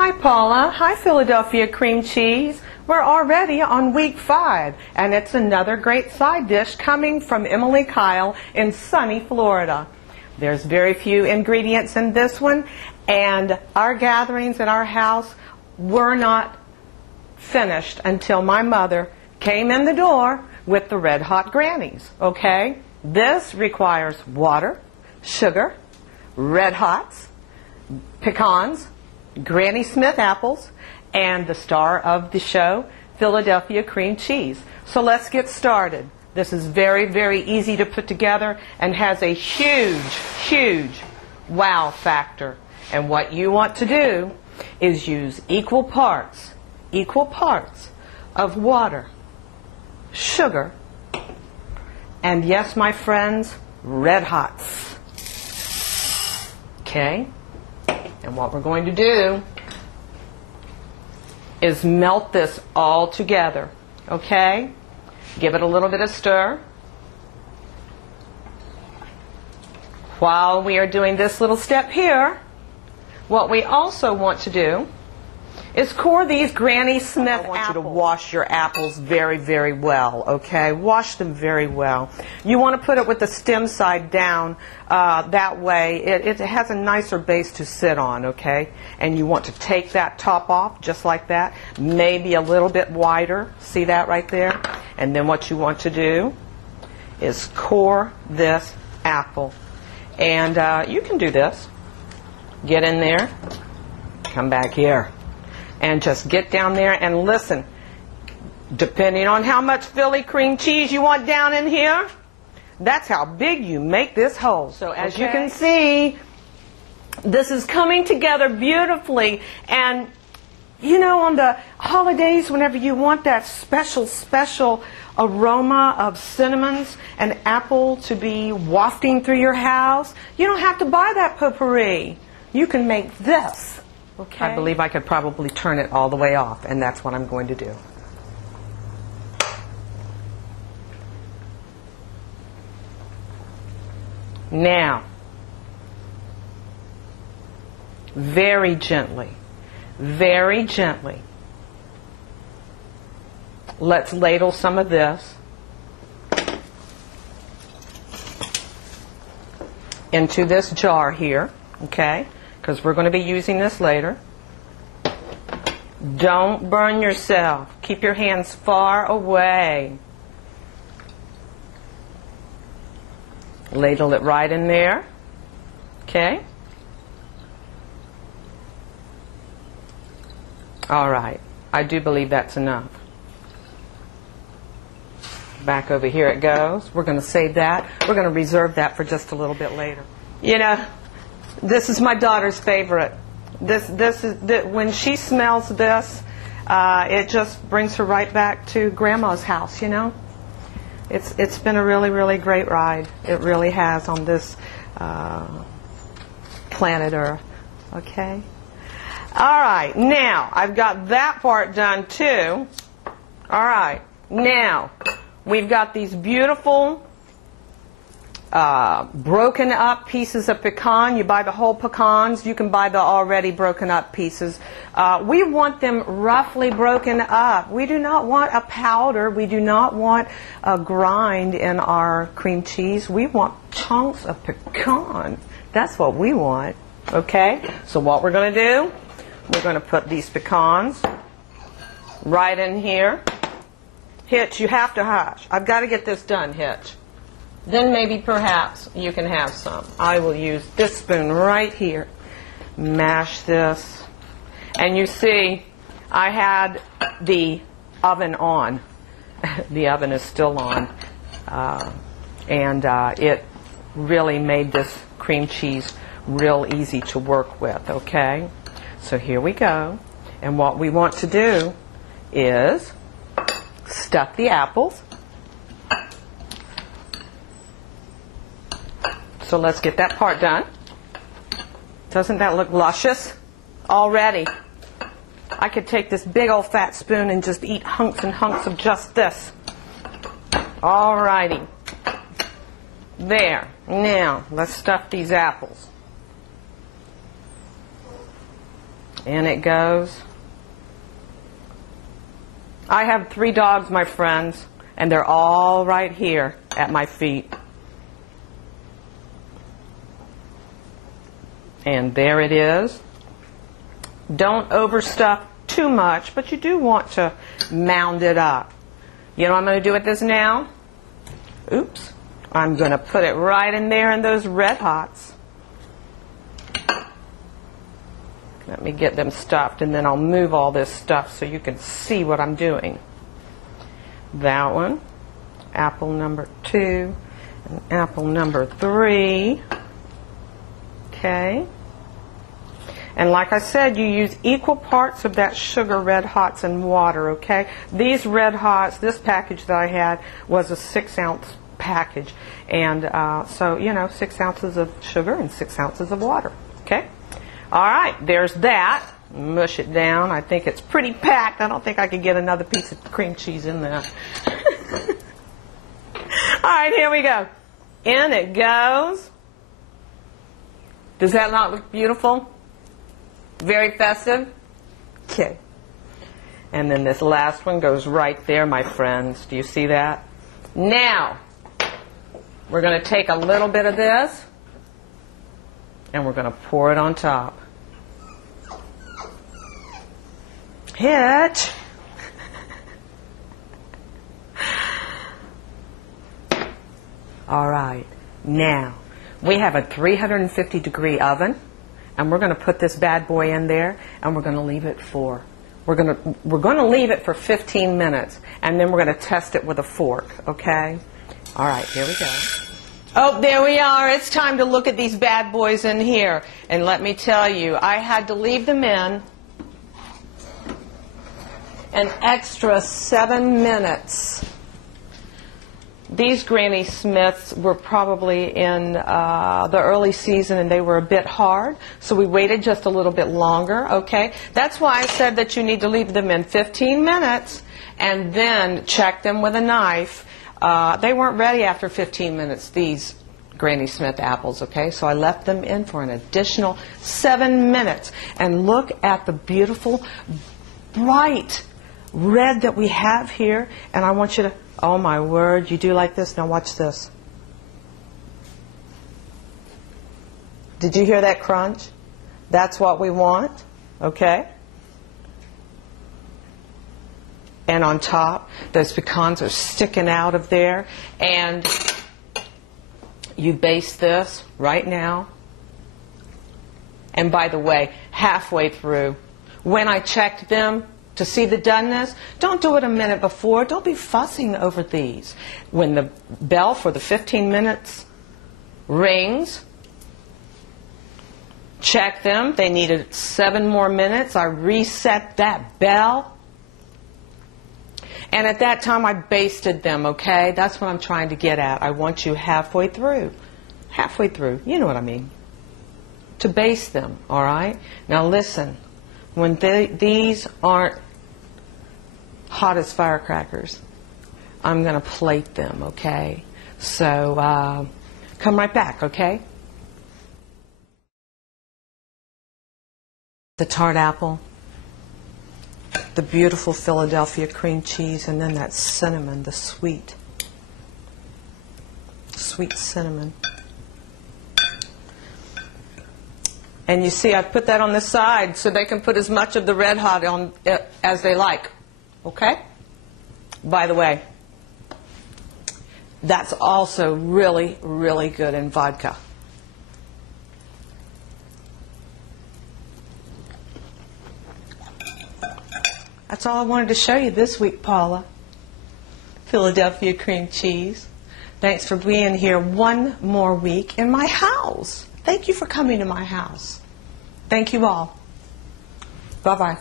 Hi Paula, hi Philadelphia cream cheese. We're already on week 5 and it's another great side dish coming from Emily Kyle in sunny Florida. There's very few ingredients in this one and our gatherings at our house were not finished until my mother came in the door with the red hot grannies, okay? This requires water, sugar, red hots, pecans, Granny Smith apples, and the star of the show, Philadelphia cream cheese. So let's get started. This is very, very easy to put together and has a huge, huge wow factor. And what you want to do is use equal parts of water, sugar, and yes, my friends, red hots. Okay? And what we're going to do is melt this all together. Okay? Give it a little bit of stir. While we are doing this little step here, what we also want to do is core these Granny Smith apples. I want you to wash your apples very, very well, okay? Wash them very well. You want to put it with the stem side down. That way it has a nicer base to sit on, okay? And you want to take that top off just like that, maybe a little bit wider. See that right there? And then what you want to do is core this apple. And you can do this. Get in there. Come back here. And just get down there and listen. Depending on how much Philly cream cheese you want down in here, that's how big you make this hole. So as you can see, this is coming together beautifully. And you know, on the holidays, whenever you want that special, special aroma of cinnamons and apple to be wafting through your house, you don't have to buy that potpourri. You can make this. Okay. I believe I could probably turn it all the way off, and that's what I'm going to do. Now, very gently, let's ladle some of this into this jar here, okay? Because we're going to be using this later. Don't burn yourself. Keep your hands far away. Ladle it right in there. Okay? All right. I do believe that's enough. Back over here it goes. We're going to save that. We're going to reserve that for just a little bit later. You know, this is my daughter's favorite. When she smells this, it just brings her right back to Grandma's house, you know. It's been a really, really great ride. It really has on this planet Earth. Okay? All right. Now, I've got that part done too. All right. Now, we've got these beautiful broken up pieces of pecan. You buy the whole pecans. You can buy the already broken up pieces. We want them roughly broken up. We do not want a powder. We do not want a grind in our cream cheese. We want chunks of pecan. That's what we want. Okay? So what we're going to do, we're going to put these pecans right in here. Hitch, you have to hush. I've got to get this done, Hitch. Then maybe perhaps you can have some. I will use this spoon right here. Mash this. And you see, I had the oven on. The oven is still on. It really made this cream cheese real easy to work with, okay? So here we go. And what we want to do is stuff the apples. So let's get that part done. Doesn't that look luscious already? I could take this big old fat spoon and just eat hunks and hunks of just this. All righty. There. Now, let's stuff these apples. In it goes. I have 3 dogs, my friends, and they're all right here at my feet. And there it is. Don't overstuff too much, but you do want to mound it up. You know what I'm going to do with this now? Oops. I'm going to put it right in there in those red hots. Let me get them stuffed, and then I'll move all this stuff so you can see what I'm doing. That one, apple number 2, and apple number 3. Okay. And like I said, you use equal parts of that sugar red hots and water, okay? These red hots, this package that I had was a 6-ounce package. And so, you know, 6 ounces of sugar and 6 ounces of water, okay? All right, there's that. Mush it down. I think it's pretty packed. I don't think I could get another piece of cream cheese in there. All right, here we go. In it goes. Does that not look beautiful? Very festive? Okay. And then this last one goes right there, my friends. Do you see that? Now, we're going to take a little bit of this, and we're going to pour it on top. Hitch. All right. Now, we have a 350-degree oven, and we're going to put this bad boy in there, and we're going to leave it for we're going to leave it for 15 minutes, and then we're going to test it with a fork, okay? All right, here we go. Oh, there we are. It's time to look at these bad boys in here. And let me tell you, I had to leave them in an extra 7 minutes. These Granny Smiths were probably in the early season, and they were a bit hard, so we waited just a little bit longer, okay? That's why I said that you need to leave them in 15 minutes and then check them with a knife. They weren't ready after 15 minutes, these Granny Smith apples, okay? So I left them in for an additional 7 minutes. And look at the beautiful, bright red that we have here. And I want you to, oh my word, you do like this? Now watch this. Did you hear that crunch? That's what we want, okay? And on top, those pecans are sticking out of there. And you baste this right now. And by the way, halfway through, when I checked them to see the doneness, don't do it a minute before. Don't be fussing over these. When the bell for the 15 minutes rings, check them. They needed 7 more minutes. I reset that bell. And at that time, I basted them, okay? That's what I'm trying to get at. I want you halfway through. Halfway through. You know what I mean. To baste them, all right? Now listen. When these aren't hot as firecrackers, I'm going to plate them, okay? So come right back, okay? The tart apple, the beautiful Philadelphia cream cheese, and then that cinnamon, the sweet cinnamon. And you see, I've put that on the side so they can put as much of the red hot on it as they like. Okay? By the way, that's also really, really good in vodka. That's all I wanted to show you this week, Paula. Philadelphia cream cheese. Thanks for being here one more week in my house. Thank you for coming to my house. Thank you all. Bye-bye.